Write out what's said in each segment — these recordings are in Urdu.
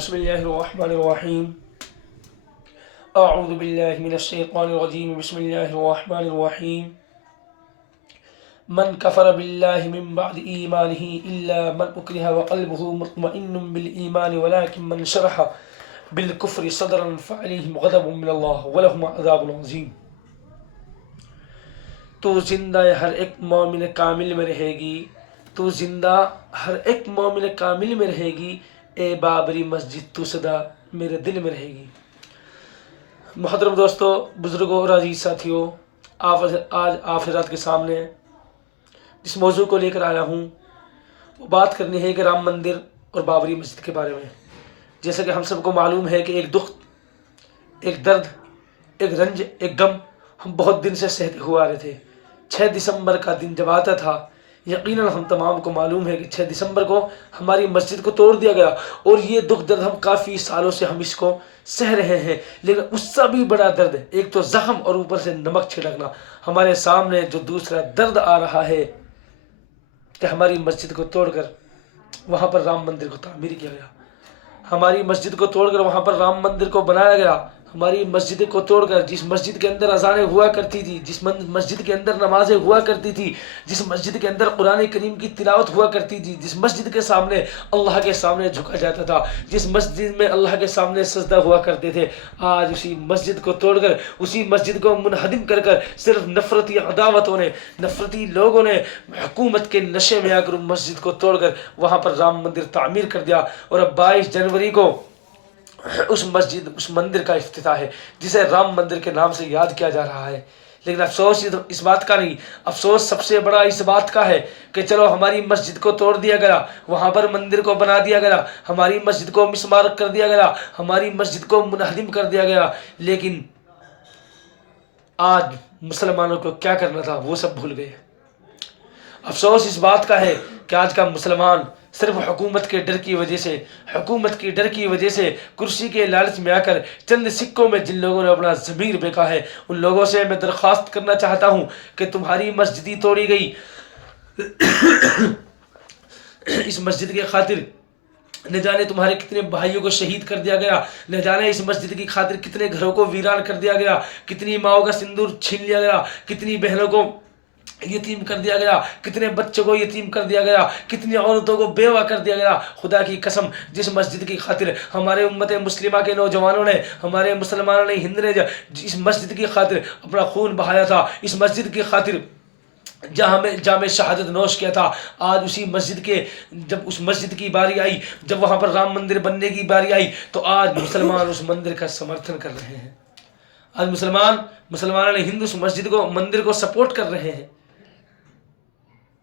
بسم الله الرحمن الرحيم. أعوذ بالله من الشيطان الرجيم. بسم الله الرحمن الرحيم. من كفر بالله من بعد إيمانه إلا من أكره وقلبه مطمئن بالإيمان ولكن من شرح بالكفر صدرا فعليهم غضب من الله ولهم عذاب عظيم. تو زندہ ہر ایک مومن کامل میں رہے گی، تو زندہ ہر ایک مومن کامل میں رہے گی، اے بابری مسجد تو سدا میرے دل میں رہے گی۔ محترم دوستو، بزرگوں اور عزیز ساتھیوں، آج آپ حضرات کے سامنے جس موضوع کو لے کر آیا ہوں وہ بات کرنی ہے کہ رام مندر اور بابری مسجد کے بارے میں۔ جیسا کہ ہم سب کو معلوم ہے کہ ایک دکھ، ایک درد، ایک رنج، ایک غم ہم بہت دن سے سہتے ہوئے آ رہے تھے۔ 6 دسمبر کا دن جب آتا تھا، یقیناً ہم تمام کو معلوم ہے کہ 6 دسمبر کو ہماری مسجد کو توڑ دیا گیا، اور یہ دکھ درد ہم کافی سالوں سے ہم اس کو سہ رہے ہیں۔ لیکن اس سے بھی بڑا درد، ایک تو زخم اور اوپر سے نمک چھڑکنا، ہمارے سامنے جو دوسرا درد آ رہا ہے کہ ہماری مسجد کو توڑ کر وہاں پر رام مندر کو تعمیر کیا گیا، ہماری مسجد کو توڑ کر وہاں پر رام مندر کو بنایا گیا، ہماری مسجد کو توڑ کر جس مسجد کے اندر اذانیں ہوا کرتی تھی، جس مسجد کے اندر نمازیں ہوا کرتی تھی، جس مسجد کے اندر قرآن کریم کی تلاوت ہوا کرتی تھی، جس مسجد کے سامنے اللہ کے سامنے جھکا جاتا تھا، جس مسجد میں اللہ کے سامنے سجدہ ہوا کرتے تھے، آج اسی مسجد کو توڑ کر، اسی مسجد کو منہدم کر کر صرف نفرتی عداوتوں نے، نفرتی لوگوں نے حکومت کے نشے میں آ کر مسجد کو توڑ کر وہاں پر رام مندر تعمیر کر دیا، اور اب 22 جنوری کو اس مندر کا افتتاح ہے جسے رام مندر کے نام سے یاد کیا جا رہا ہے۔ لیکن افسوس اس بات کا نہیں، افسوس سب سے بڑا اس بات کا ہے کہ چلو ہماری مسجد کو توڑ دیا گیا، وہاں پر مندر کو بنا دیا گیا، ہماری مسجد کو مسمار کر دیا گیا، ہماری مسجد کو منہدم کر دیا گیا، لیکن آج مسلمانوں کو کیا کرنا تھا وہ سب بھول گئے۔ افسوس اس بات کا ہے کہ آج کا مسلمان صرف حکومت کے ڈر کی وجہ سے، حکومت کی ڈر کی وجہ سے کرسی کے لالچ میں آ کر چند سکوں میں جن لوگوں نے اپنا ضمیر بیکا ہے، ان لوگوں سے میں درخواست کرنا چاہتا ہوں کہ تمہاری مسجد ہی توڑی گئی، اس مسجد کے خاطر نہ جانے تمہارے کتنے بھائیوں کو شہید کر دیا گیا، نہ جانے اس مسجد کی خاطر کتنے گھروں کو ویران کر دیا گیا، کتنی ماؤں کا سندور چھین لیا گیا، کتنی بہنوں کو یتیم کر دیا گیا، کتنے بچوں کو یتیم کر دیا گیا، کتنی عورتوں کو بیوہ کر دیا گیا۔ خدا کی قسم، جس مسجد کی خاطر ہمارے امت مسلمہ کے نوجوانوں نے، ہمارے مسلمانوں نے، ہند نے اس مسجد کی خاطر اپنا خون بہایا تھا، اس مسجد کی خاطر جامع شہادت نوش کیا تھا، آج اسی مسجد کے جب اس مسجد کی باری آئی، جب وہاں پر رام مندر بننے کی باری آئی، تو آج مسلمان اس مندر کا سمرتھن کر رہے ہیں۔ آج مسلمانوں نے ہند اس مسجد کو، مندر کو سپورٹ کر رہے ہیں۔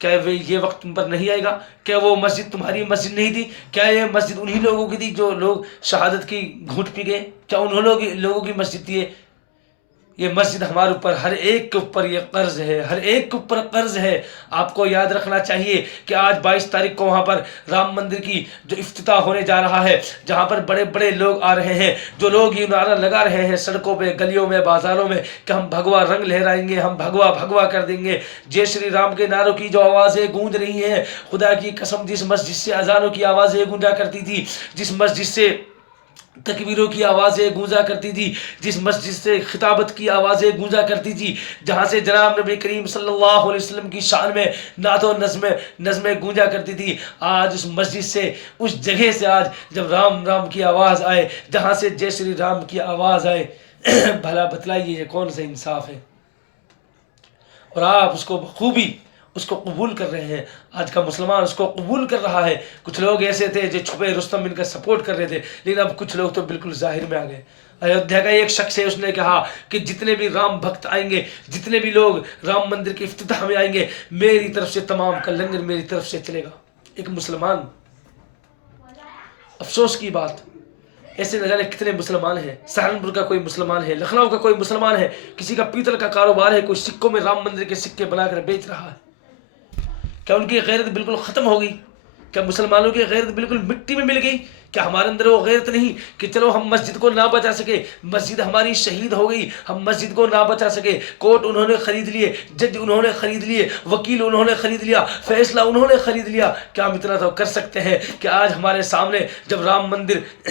کیا یہ وقت تم پر نہیں آئے گا؟ کیا وہ مسجد تمہاری مسجد نہیں تھی؟ کیا یہ مسجد انہی لوگوں کی تھی جو لوگ شہادت کی گھونٹ پی گئے؟ کیا انہوں لوگوں کی مسجد تھی یہ مسجد؟ ہمارے اوپر ہر ایک کے اوپر یہ قرض ہے، ہر ایک کے اوپر قرض ہے۔ آپ کو یاد رکھنا چاہیے کہ آج 22 تاریخ کو وہاں پر رام مندر کی جو افتتاح ہونے جا رہا ہے، جہاں پر بڑے بڑے لوگ آ رہے ہیں، جو لوگ یہ نعرہ لگا رہے ہیں سڑکوں پہ، گلیوں میں، بازاروں میں کہ ہم بھگوا رنگ لہرائیں گے، ہم بھگوا بھگوا کر دیں گے، جے شری رام کے نعروں کی جو آوازیں گونج رہی ہیں، خدا کی قسم جس مسجد سے اذانوں کی آوازیں گونجا کرتی تھی، جس مسجد سے تکبیروں کی آوازیں گونجا کرتی تھی، جس مسجد سے خطابت کی آوازیں گونجا کرتی تھی، جہاں سے جناب نبی کریم صلی اللہ علیہ وسلم کی شان میں نعت و نظمیں گونجا کرتی تھی، آج اس مسجد سے، اس جگہ سے آج جب رام رام کی آواز آئے، جہاں سے جے شری رام کی آواز آئے، بھلا بتلائیے یہ کون سا انصاف ہے؟ اور آپ اس کو بخوبی اس کو قبول کر رہے ہیں، آج کا مسلمان اس کو قبول کر رہا ہے۔ کچھ لوگ ایسے تھے جو چھپے رستم ان کا سپورٹ کر رہے تھے، لیکن اب کچھ لوگ تو بالکل ظاہر میں آ گئے۔ ایودھیا کا ایک شخص ہے، اس نے کہا کہ جتنے بھی رام بھکت آئیں گے، جتنے بھی لوگ رام مندر کے افتتاح میں آئیں گے، میری طرف سے تمام کا لنگر میری طرف سے چلے گا۔ ایک مسلمان، افسوس کی بات، ایسے نہ جانے کتنے مسلمان ہیں، سہارنپور کا کوئی مسلمان ہے، لکھنؤ کا کوئی مسلمان ہے، کسی کا پیتل کا کاروبار ہے، کوئی سکوں میں رام مندر کے سکے بنا کر بیچ رہا ہے۔ کیا ان کی غیرت بالکل ختم ہو گئی؟ کیا مسلمانوں کی غیرت بالکل مٹی میں مل گئی؟ کیا ہمارے اندر وہ غیرت نہیں کہ چلو ہم مسجد کو نہ بچا سکے، مسجد ہماری شہید ہو گئی، ہم مسجد کو نہ بچا سکے، کورٹ انہوں نے خرید لیے، جج انہوں نے خرید لیے، وکیل انہوں نے خرید لیا، فیصلہ انہوں نے خرید لیا، کیا ہم اتنا تو کر سکتے ہیں کہ آج ہمارے سامنے جب رام مندر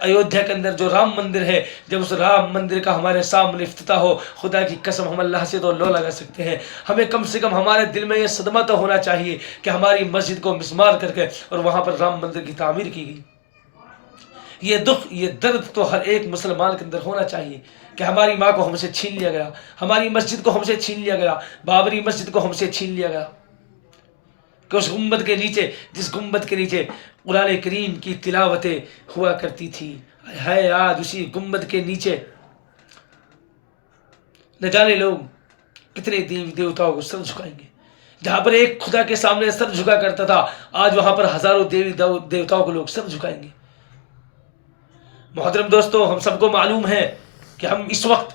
ایودھیا کے اندر جو رام مندر ہے، جب اس رام مندر کا ہمارے سامنے افتتاح ہو، خدا کی قسم ہم اللہ سے تو لو لگا سکتے ہیں، ہمیں کم سے کم ہمارے دل میں یہ صدمہ تو ہونا چاہیے کہ ہماری مسجد کو مسمار کر کے اور وہاں پر رام مندر کی تعمیر کی گئی۔ یہ دکھ، یہ درد تو ہر ایک مسلمان کے اندر ہونا چاہیے کہ ہماری ماں کو ہم سے چھین لیا گیا، ہماری مسجد کو ہم سے چھین لیا گیا، بابری مسجد کو ہم سے چھین لیا گیا، کہ اس گنبد کے نیچے، جس گنبد کے نیچے قرآن کریم کی تلاوتیں ہوا کرتی تھی، ہے آج اسی گنبد کے نیچے نہ جانے لوگ کتنے دیوی دیوتاؤں کو سر جھکائیں گے۔ جہاں پر ایک خدا کے سامنے سر جھکا کرتا تھا، آج وہاں پر ہزاروں دیوی دیوتاؤں کو لوگ سر جھکائیں گے۔ محترم دوستو، ہم سب کو معلوم ہے کہ ہم اس وقت،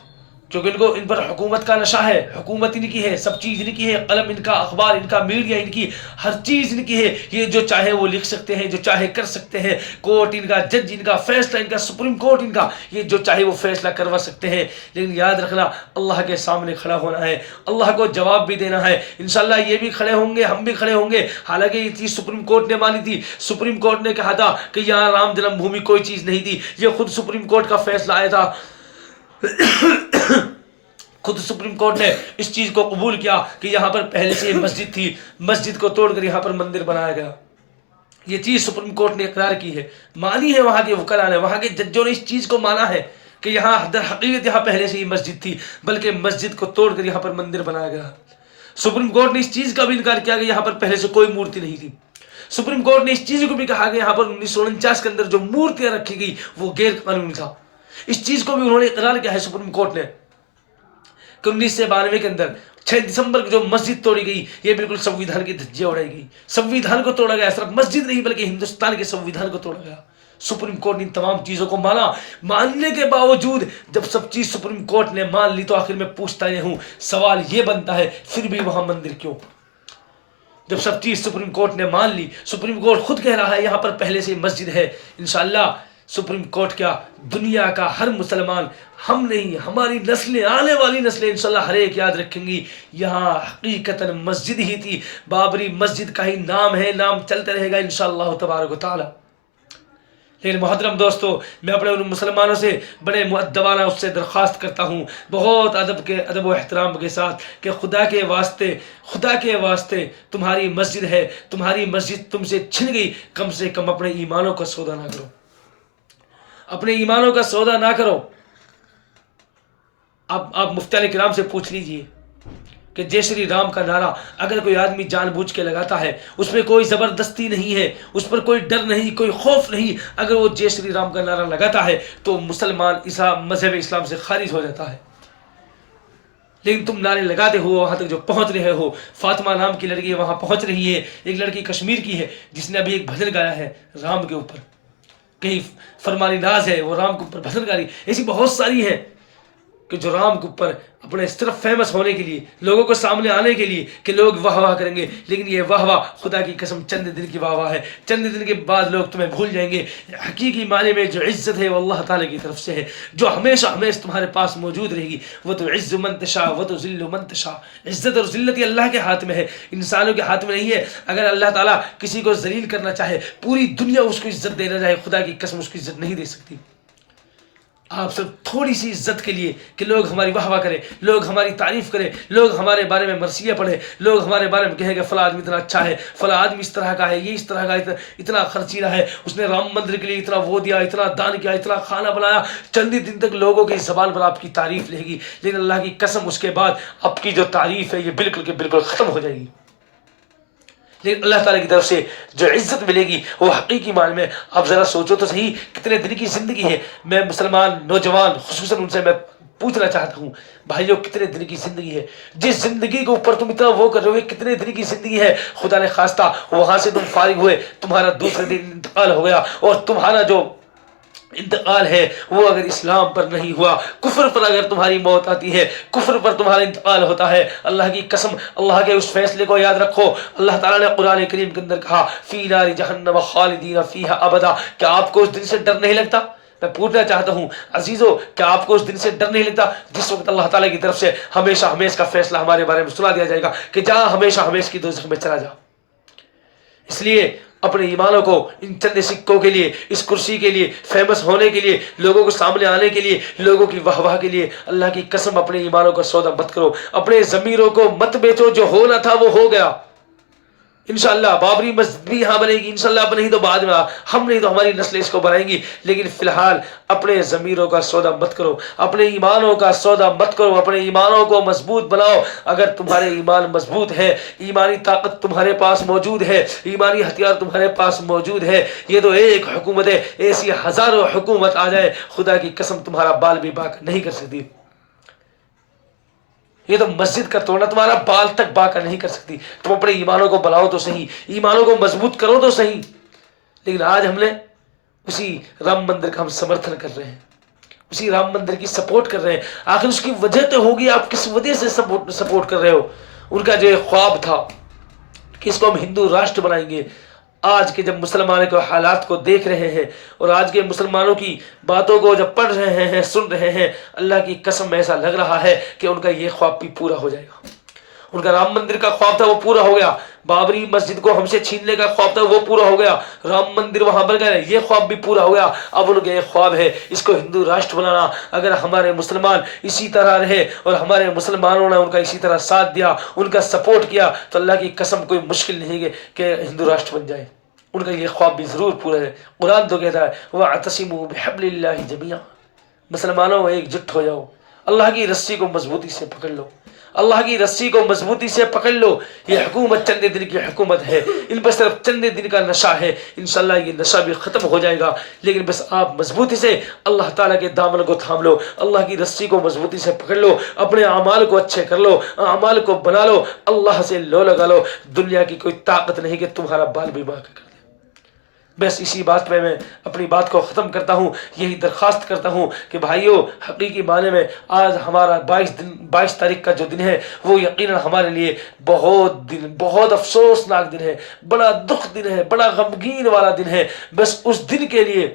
کیونکہ ان پر حکومت کا نشہ ہے، حکومت ان کی ہے، سب چیز ان کی ہے، قلم ان کا، اخبار ان کا، میڈیا ان کی، ہر چیز ان کی ہے، یہ جو چاہے وہ لکھ سکتے ہیں، جو چاہے کر سکتے ہیں، کورٹ ان کا، جج ان کا، فیصلہ ان کا، سپریم کورٹ ان کا، یہ جو چاہے وہ فیصلہ کروا سکتے ہیں، لیکن یاد رکھنا اللہ کے سامنے کھڑا ہونا ہے، اللہ کو جواب بھی دینا ہے، انشاءاللہ یہ بھی کھڑے ہوں گے، ہم بھی کھڑے ہوں گے۔ حالانکہ یہ چیز سپریم کورٹ نے مانی تھی، سپریم کورٹ نے کہا تھا کہ یہاں رام جنم بھومی کوئی چیز نہیں تھی، یہ خود سپریم کورٹ کا فیصلہ آیا تھا، خود سپریم کورٹ نے اس چیز کو قبول کیا کہ یہاں پر پہلے سے مسجد تھی، مسجد کو توڑ کر یہاں پر مندر بنایا گیا۔ یہ چیز سپریم کورٹ نے اقرار کی ہے، مانی ہے، وہاں کے وکلاء نے، وہاں کے ججوں نے اس چیز کو مانا ہے کہ یہاں در حقیقت یہاں پہلے سے ہی مسجد تھی، بلکہ مسجد کو توڑ کر یہاں پر مندر بنایا گیا۔ سپریم کورٹ نے اس چیز کا بھی انکار کیا کہ یہاں پر پہلے سے کوئی مورتی نہیں تھی۔ سپریم کورٹ نے اس چیز کو بھی کہا کہ یہاں پر 1949 کے اندر جو مورتیاں رکھی گئی وہ غیر قانونی تھا۔ اس چیز کو بھی انہوں نے اقرار کیا ہے سپریم کورٹ نے کہ 1992 کے اندر 6 دسمبر کی جو مسجد توڑی گئی، یہ بالکل سنویدھان کی دھجیاں اڑائی گئی، سنویدھان کو توڑا گیا، صرف مسجد نہیں بلکہ ہندوستان کے سنویدھان کو توڑا گیا۔ سپریم کورٹ نے ان تمام چیزوں کو مانا، ماننے کے باوجود جب سب چیز سپریم کورٹ نے مان لی تو آخر میں پوچھتا یہ ہوں، سوال یہ بنتا ہے پھر بھی وہاں مندر کیوں؟ جب سب چیز سپریم کورٹ نے مان لی، سپریم کورٹ خود کہہ رہا ہے یہاں پر پہلے سے مسجد ہے، انشاءاللہ سپریم کورٹ کیا، دنیا کا ہر مسلمان، ہم نہیں، ہماری نسلیں، آنے والی نسلیں انشاءاللہ ہر ایک یاد رکھیں گی یہاں حقیقتاً مسجد ہی تھی، بابری مسجد کا ہی نام ہے، نام چلتے رہے گا انشاءاللہ تبارک و تعالی۔ لیکن محترم دوستو، میں اپنے ان مسلمانوں سے بڑے مؤدبانہ اس سے درخواست کرتا ہوں، بہت ادب و احترام کے ساتھ، کہ خدا کے واسطے تمہاری مسجد ہے، تمہاری مسجد تم سے چھن گئی، کم سے کم اپنے ایمانوں کا سودا نہ کرو، اپنے ایمانوں کا سودا نہ کرو۔ اب آپ مفتیان کرام سے پوچھ لیجئے کہ جے شری رام کا نعرہ اگر کوئی آدمی جان بوجھ کے لگاتا ہے، اس میں کوئی زبردستی نہیں ہے، اس پر کوئی ڈر نہیں، کوئی خوف نہیں، اگر وہ جے شری رام کا نعرہ لگاتا ہے تو مسلمان مذہب اسلام سے خارج ہو جاتا ہے۔ لیکن تم نعرے لگاتے ہو، وہاں تک جو پہنچ رہے ہو، فاطمہ نام کی لڑکی وہاں پہنچ رہی ہے، ایک لڑکی کشمیر کی ہے جس نے ابھی ایک بھجن گایا ہے رام کے اوپر، کہیں فرمانی ناز ہے وہ رام کے اوپر بھجن گا رہی، ایسی بہت ساری ہیں کہ جو رام کے اوپر اپنے صرف فیمس ہونے کے لیے، لوگوں کو سامنے آنے کے لیے کہ لوگ واہ واہ کریں گے، لیکن یہ واہ واہ خدا کی قسم چند دن کی واہ واہ ہے، چند دن کے بعد لوگ تمہیں بھول جائیں گے۔ حقیقی معنی میں جو عزت ہے وہ اللہ تعالیٰ کی طرف سے ہے، جو ہمیشہ تمہارے پاس موجود رہے گی، وہ تو عز من تشاء و تو ذل من تشاء، عزت اور ذلت یہ اللہ کے ہاتھ میں ہے، انسانوں کے ہاتھ میں نہیں ہے۔ اگر اللہ تعالیٰ کسی کو ذلیل کرنا چاہے، پوری دنیا اس کو عزت دینا چاہے، خدا کی قسم اس کی عزت نہیں دے سکتی۔ آپ صرف تھوڑی سی عزت کے لیے کہ لوگ ہماری واہ واہ کریں، لوگ ہماری تعریف کریں، لوگ ہمارے بارے میں مرثیہ پڑھیں، لوگ ہمارے بارے میں کہیں کہ فلاں آدمی اتنا اچھا ہے، فلاں آدمی اس طرح کا ہے، یہ اس طرح کا اتنا خرچیلا ہے، اس نے رام مندر کے لیے اتنا وہ دیا، اتنا دان کیا، اتنا کھانا بنایا، چند ہی دن تک لوگوں کی زبان پر آپ کی تعریف رہے گی، لیکن اللہ کی قسم اس کے بعد آپ کی جو تعریف ہے یہ بالکل کہ بالکل ختم ہو جائے گی۔ لیکن اللہ تعالیٰ کی طرف سے جو عزت ملے گی وہ حقیقی معنی میں، آپ ذرا سوچو تو صحیح، کتنے دن کی زندگی ہے۔ میں مسلمان نوجوان خصوصاً ان سے میں پوچھنا چاہتا ہوں، بھائیو کتنے دن کی زندگی ہے؟ جس زندگی کے اوپر تم اتنا وہ کر رہے ہو، کتنے دن کی زندگی ہے؟ خدا نے خواستہ وہاں سے تم فارغ ہوئے، تمہارا دوسرے دن انتقال ہو گیا، اور تمہارا جو انتقال ہے وہ اگر اسلام پر نہیں ہوا، کفر پر اگر تمہاری موت آتی ہے، کفر پر تمہارا انتقال ہوتا ہے، اللہ کی قسم اللہ کے اس فیصلے کو یاد رکھو۔ اللہ تعالیٰ نے قرآن کریم کے اندر کہا فی نار جہنم خالدین فیہا ابدا، کیا آپ کو اس دن سے ڈر نہیں لگتا؟ میں پوچھنا چاہتا ہوں عزیزو، کیا آپ کو اس دن سے ڈر نہیں لگتا جس وقت اللہ تعالیٰ کی طرف سے ہمیشہ ہمیش کا فیصلہ ہمارے بارے میں سنا دیا جائے گا کہ جہاں ہمیشہ ہمیش کی دوزخ میں چلا جا؟ اس لیے اپنے ایمانوں کو ان چند سکوں کے لیے، اس کرسی کے لیے، فیمس ہونے کے لیے، لوگوں کو سامنے آنے کے لیے، لوگوں کی واہ واہ کے لیے، اللہ کی قسم اپنے ایمانوں کا سودا مت کرو، اپنے ضمیروں کو مت بیچو، جو ہونا تھا وہ ہو گیا۔ انشاءاللہ بابری مسجد بھی یہاں بنے گی، انشاءاللہ اب نہیں تو بعد میں، ہم نہیں تو ہماری نسلیں اس کو بنائیں گی، لیکن فی الحال اپنے ضمیروں کا سودا مت کرو، اپنے ایمانوں کا سودا مت کرو، اپنے ایمانوں کو مضبوط بناؤ۔ اگر تمہارے ایمان مضبوط ہے، ایمانی طاقت تمہارے پاس موجود ہے، ایمانی ہتھیار تمہارے پاس موجود ہے، یہ تو ایک حکومت ہے، ایسی ہزاروں حکومت آ جائے خدا کی قسم تمہارا بال بھی باقا نہیں کر سکتی۔ یہ تو مسجد کا توڑنا تمہارا بال تک باقا نہیں کر سکتی۔ تم اپنے ایمانوں کو بلاؤ تو صحیح، ایمانوں کو مضبوط کرو تو صحیح، لیکن آج ہم نے اسی رام مندر کا ہم سمرتھن کر رہے ہیں، اسی رام مندر کی سپورٹ کر رہے ہیں۔ آخر اس کی وجہ تو ہوگی، آپ کس وجہ سے سپورٹ کر رہے ہو؟ ان کا جو خواب تھا کہ اس کو ہم ہندو راشٹر بنائیں گے، آج کے جب مسلمانوں کے حالات کو دیکھ رہے ہیں اور آج کے مسلمانوں کی باتوں کو جب پڑھ رہے ہیں، سن رہے ہیں، اللہ کی قسم ایسا لگ رہا ہے کہ ان کا یہ خواب بھی پورا ہو جائے گا۔ ان کا رام مندر کا خواب تھا وہ پورا ہو گیا، بابری مسجد کو ہم سے چھیننے کا خواب تھا وہ پورا ہو گیا، رام مندر وہاں بن گیا، یہ خواب بھی پورا ہو گیا۔ اب ان کا یہ خواب ہے اس کو ہندو راشٹر بنانا۔ اگر ہمارے مسلمان اسی طرح رہے اور ہمارے مسلمانوں نے ان کا اسی طرح ساتھ دیا، ان کا سپورٹ کیا، تو اللہ کی قسم کوئی مشکل نہیں کہ ہندو راشٹر بن جائے۔ ان کا یہ خواب بھی ضرور پورا ہے۔ قرآن تو کہتا ہے وَاعْتَصِمُوا بِحَبْلِ اللَّهِ جَمِيعًا، مسلمانوں ایک جٹ ہو جاؤ، اللہ کی رسی کو مضبوطی سے پکڑ لو، اللہ کی رسی کو مضبوطی سے پکڑ لو۔ یہ حکومت چند دن کی حکومت ہے، ان پر صرف چند دن کا نشہ ہے، انشاءاللہ یہ نشہ بھی ختم ہو جائے گا، لیکن بس آپ مضبوطی سے اللہ تعالیٰ کے دامن کو تھام لو، اللہ کی رسی کو مضبوطی سے پکڑ لو، اپنے اعمال کو اچھے کر لو، اعمال کو بنا لو، اللہ سے لو لگا لو۔ دنیا کی کوئی طاقت نہیں کہ تمہارا بال بھی باقی کر دے۔ بس اسی بات پہ میں اپنی بات کو ختم کرتا ہوں، یہی درخواست کرتا ہوں کہ بھائیوں، حقیقی معنی میں آج ہمارا 22 تاریخ کا جو دن ہے وہ یقیناً ہمارے لیے بہت افسوسناک دن ہے، بڑا دکھ دن ہے، بڑا غمگین والا دن ہے۔ بس اس دن کے لیے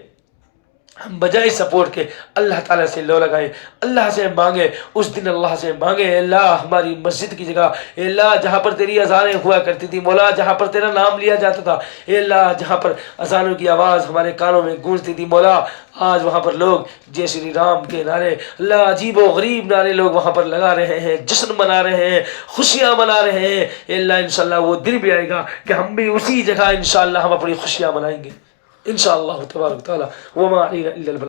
ہم بجائے سپورٹ کے اللہ تعالیٰ سے لو لگائیں، اللہ سے مانگیں، اس دن اللہ سے مانگیں اے اللہ ہماری مسجد کی جگہ، اے اللہ جہاں پر تیری اذانیں ہوا کرتی تھی مولا، جہاں پر تیرا نام لیا جاتا تھا، اے اللہ جہاں پر اذانوں کی آواز ہمارے کانوں میں گونجتی تھی مولا، آج وہاں پر لوگ جے شری رام کے نعرے، اللہ عجیب و غریب نعرے لوگ وہاں پر لگا رہے ہیں، جشن منا رہے ہیں، خوشیاں منا رہے ہیں۔ اے اللہ انشاءاللہ وہ دن بھی آئے گا کہ ہم بھی اسی جگہ انشاءاللہ ہم اپنی خوشیاں منائیں گے انشاءاللہ تبارک تعالیٰ۔ وما علینا الا البلاغ۔